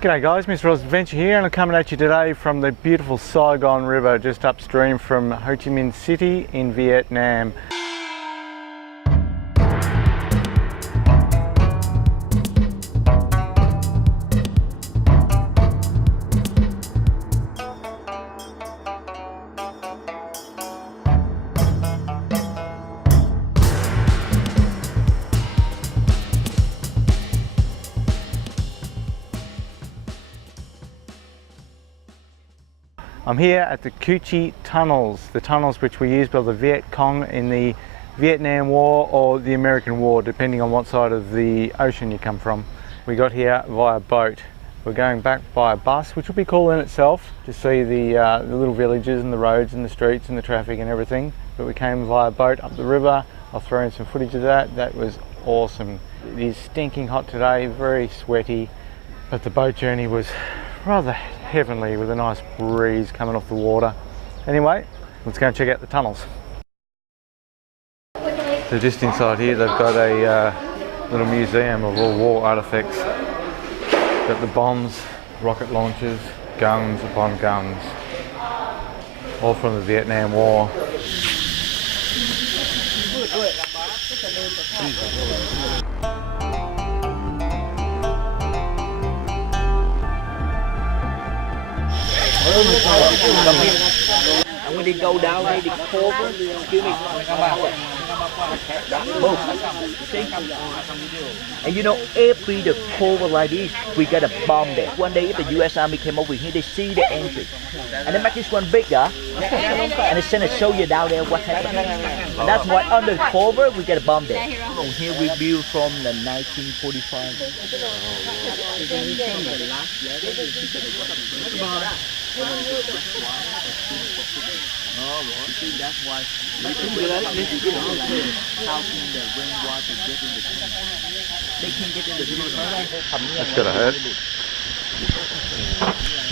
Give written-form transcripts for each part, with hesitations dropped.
G'day guys, Mr. Oz Adventure here, and I'm coming at you today from the beautiful Saigon River just upstream from Ho Chi Minh City in Vietnam. I'm here at the Ho Chi tunnels, the tunnels which were used by the Viet Cong in the Vietnam War or the American War, depending on what side of the ocean you come from. We got here via boat. We're going back by a bus, which will be cool in itself to see the little villages and the roads and the streets and the traffic and everything. But we came via boat up the river. I'll throw in some footage of that. That was awesome. It is stinking hot today, very sweaty, but the boat journey was rather heavenly with a nice breeze coming off the water. Anyway, let's go and check out the tunnels. So just inside here they've got a little museum of all war artifacts. Got the bombs, rocket launchers, guns upon guns, all from the Vietnam War. And when they go down there, they cover, excuse me, boom. And you know, every the cover like this, we got a bomb there. One day if the US Army came over here, they see the entry. And they make this one bigger, and they send a soldier down there, what happened? And that's why under cover, we get a bomb there. So here we built from the 1945. Oh, see, that's why how can the rainwater get in the tunnel? They can't get in the tunnel. That's gotta hurt.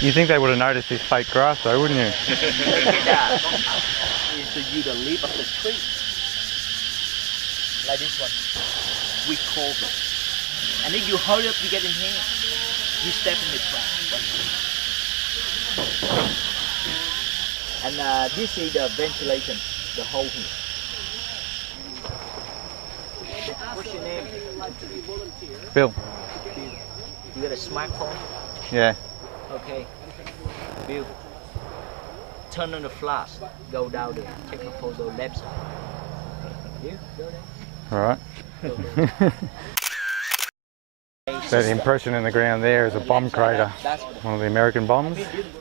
You think they would have noticed this fake grass though, wouldn't you? Yeah. So you the leaf of the tree. Like this one. We cover. And if you hurry up to get in here, you step in the trap. And this is the ventilation, the hole here. What's your name? Bill. You got a smartphone? Yeah. Okay. Bill, turn on the flash, go down there, take a photo left side. You go there. Alright. That impression in the ground there is a bomb crater, one of the American bombs.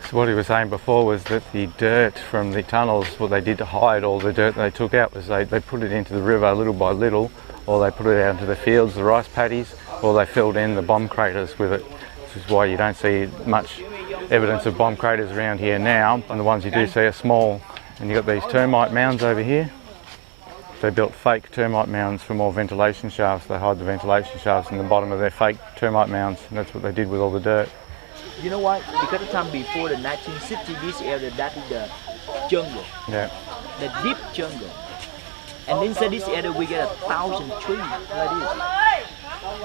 So what he was saying before was that the dirt from the tunnels, what they did to hide all the dirt they took out was they put it into the river little by little, or they put it out into the fields, the rice paddies, or they filled in the bomb craters with it. This is why you don't see much evidence of bomb craters around here now, and the ones you do see are small. And you've got these termite mounds over here. They built fake termite mounds for more ventilation shafts. They hide the ventilation shafts in the bottom of their fake termite mounds, and that's what they did with all the dirt. You know what? Because the time before the 1960s, this area, that is the jungle. Yeah. The deep jungle. And inside this area, we get 1,000 trees like this,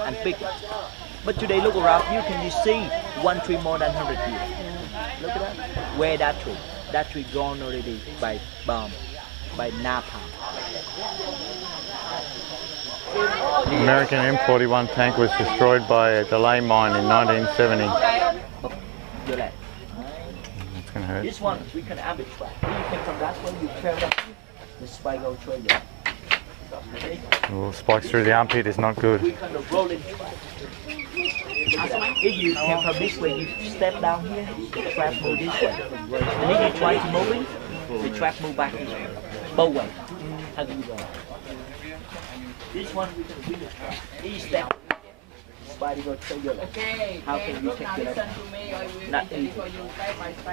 and bigger. But today, look around you, can you see one tree more than 100 years? Look at that. Where that tree? That tree gone already by bomb, by napalm. The American M41 tank was destroyed by a delay mine in 1970. Look at that. It's going to hurt. This one, we can arbitrage. You can from that one, you travel up the spike go trade there. Well, spikes through the armpit is not good. We can roll in track. If you come from this way, you step down here, the trap move this way. And if you try to move it, the trap move back this way. Both ways. How do you go? This one we can do the trap. Each step. Body go take your leg. How can you take your leg? Not easy.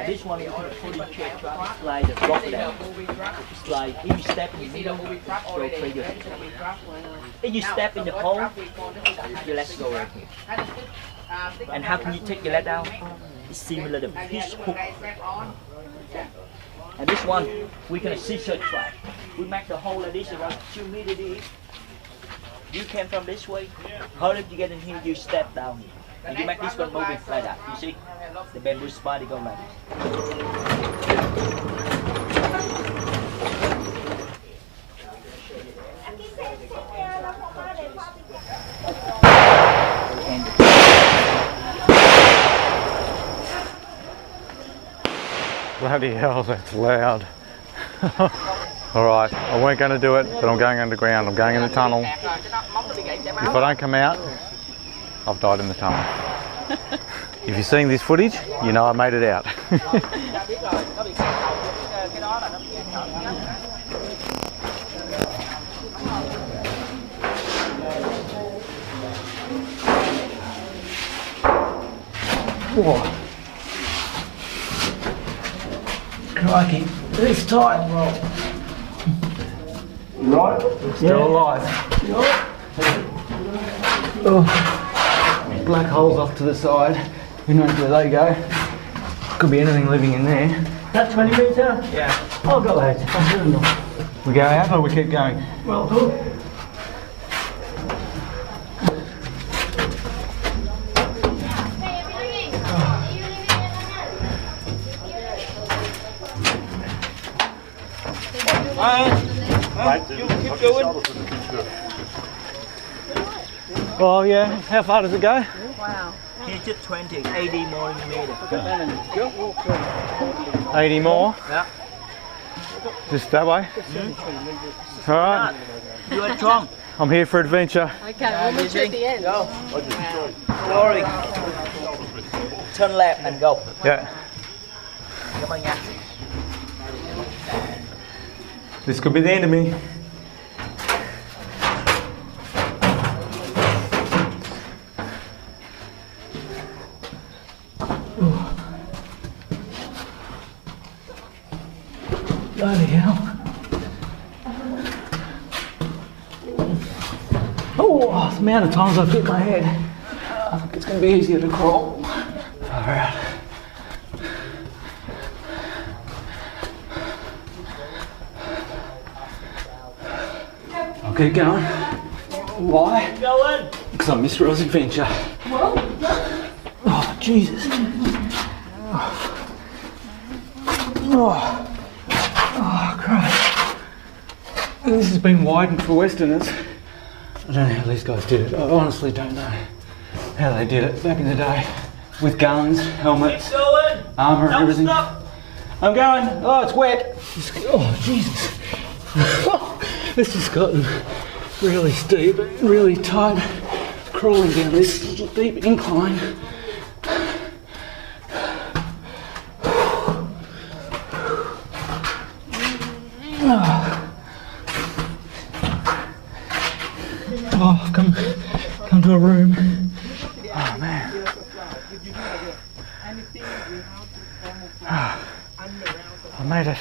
This one you can put in chair trap, slide and drop it out. Slide each step in the middle, go trade your leg. If you step in the hole, your legs go right here. And how can you take your leg down? It's similar to fish hook. And this one, we can scissor trap. We make the hole like this around 2 meters deep. You came from this way, how did you get in here? You step down here. And you make this one moving like that. You see? The bamboo spider go like this. Bloody hell, that's loud. Alright, I weren't going to do it, but I'm going underground. I'm going in the tunnel. If I don't come out, I've died in the tunnel. If you're seeing this footage, you know I made it out. Whoa. Crikey, it's tight. You right? Still alive. Oh. Black holes off to the side. Who knows where they go? Could be anything living in there. That 20 metre? Yeah. I'll go ahead. I'm doing them. We go out or we keep going? Well, good. You keep going. Oh yeah, how far does it go? Wow. Here's just 20, 80 more in the meter. 80 more? Yeah. Just that way? Alright, You are strong. I'm here for adventure. Okay, we'll meet you at the end. Go. Glory. Turn left and go. Yeah. Come on, yeah. This could be the end of me. Bloody hell. Oh, the amount of times I've hit my head. I think it's going to be easier to crawl. Far out. I'll keep going. Why? Going. Because I missed Rose's adventure. Oh, Jesus. Oh, Christ. This has been widened for Westerners. I don't know how these guys did it. I honestly don't know how they did it back in the day. With guns, helmets, Going. armour and Don't everything. stop. I'm going. Oh, it's wet. Oh, Jesus. This has gotten really steep, really tight, crawling down this deep incline. Oh, come to a room. Oh man. I made it.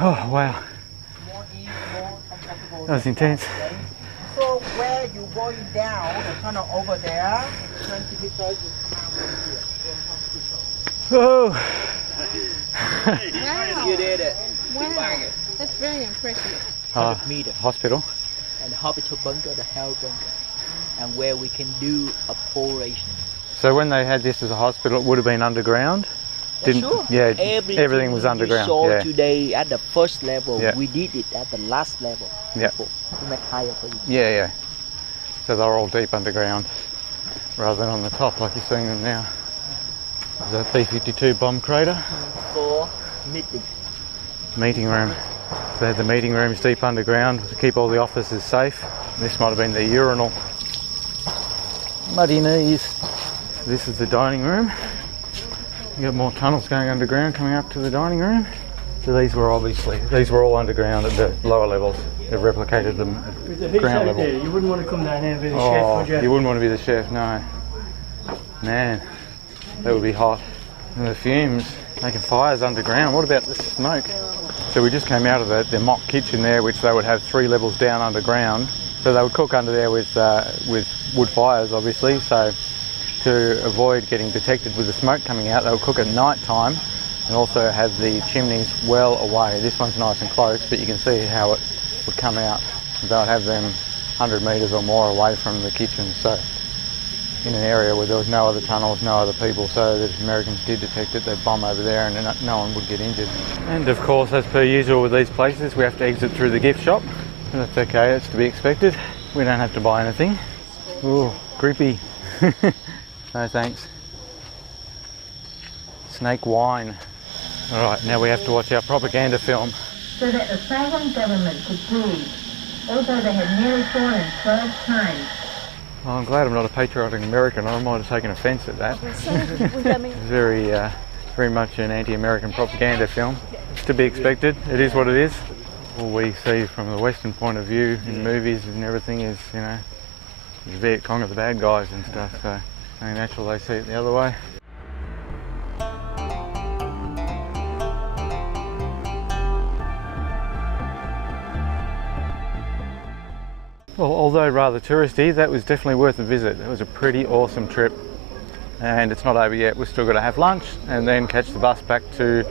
Oh wow. That was intense. So where you going down, the tunnel over there, 20 meters will come out from here. Whoa. Wow. You did it. Wow. That's very impressive. 100 meters. Hospital. And the hospital bunker, the hell bunker. And where we can do operation. So when they had this as a hospital, it would have been underground? Sure. Yeah, everything was underground. We saw Yeah. today at the first level. Yeah. We did it at the last level. Yeah. before. To make higher for you. Yeah. So they're all deep underground rather than on the top like you're seeing them now. There's a B-52 bomb crater. For meeting. Meeting room. So they had the meeting rooms deep underground to keep all the officers safe. This might have been the urinal. Muddy knees. So this is the dining room. You got more tunnels going underground coming up to the dining room. So these were all underground at the lower levels. They've replicated them at ground level. You wouldn't want to come down here and be the chef, Oh, would you? you wouldn't want to be the chef, no. Man, that would be hot. And the fumes, making fires underground. What about the smoke? So we just came out of the Mop Kitchen there, which they would have 3 levels down underground. So they would cook under there with wood fires, obviously. So to avoid getting detected with the smoke coming out, they would cook at night time and also have the chimneys well away. This one's nice and close, but you can see how it would come out. They would have them 100 metres or more away from the kitchen, so in an area where there was no other tunnels, no other people, so that if Americans did detect it, they'd bomb over there and no one would get injured. And of course, as per usual with these places, we have to exit through the gift shop. And that's okay, it's to be expected. We don't have to buy anything. Ooh, creepy. No thanks. Snake wine. Alright, now we have to watch our propaganda film. So that the Saigon government could breathe, although they had nearly fallen 12 times. Well, I'm glad I'm not a patriotic American. I might have taken offence at that. It's very much an anti-American propaganda film. It's to be expected. It is what it is. All we see from the Western point of view in movies and everything is, you know, the Viet Cong are the bad guys and stuff. So, only natural they see it the other way. Well, although rather touristy, that was definitely worth a visit. It was a pretty awesome trip, and it's not over yet. We've still got to have lunch and then catch the bus back to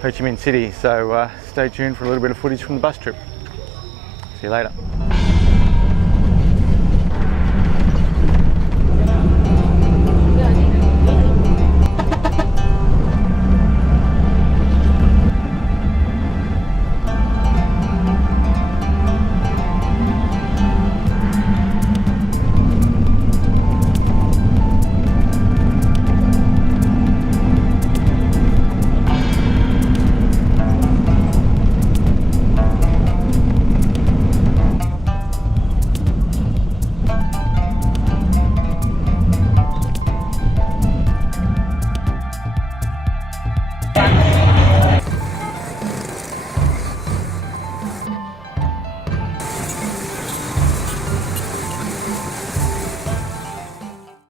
Ho Chi Minh City. So stay tuned for a little bit of footage from the bus trip. See you later.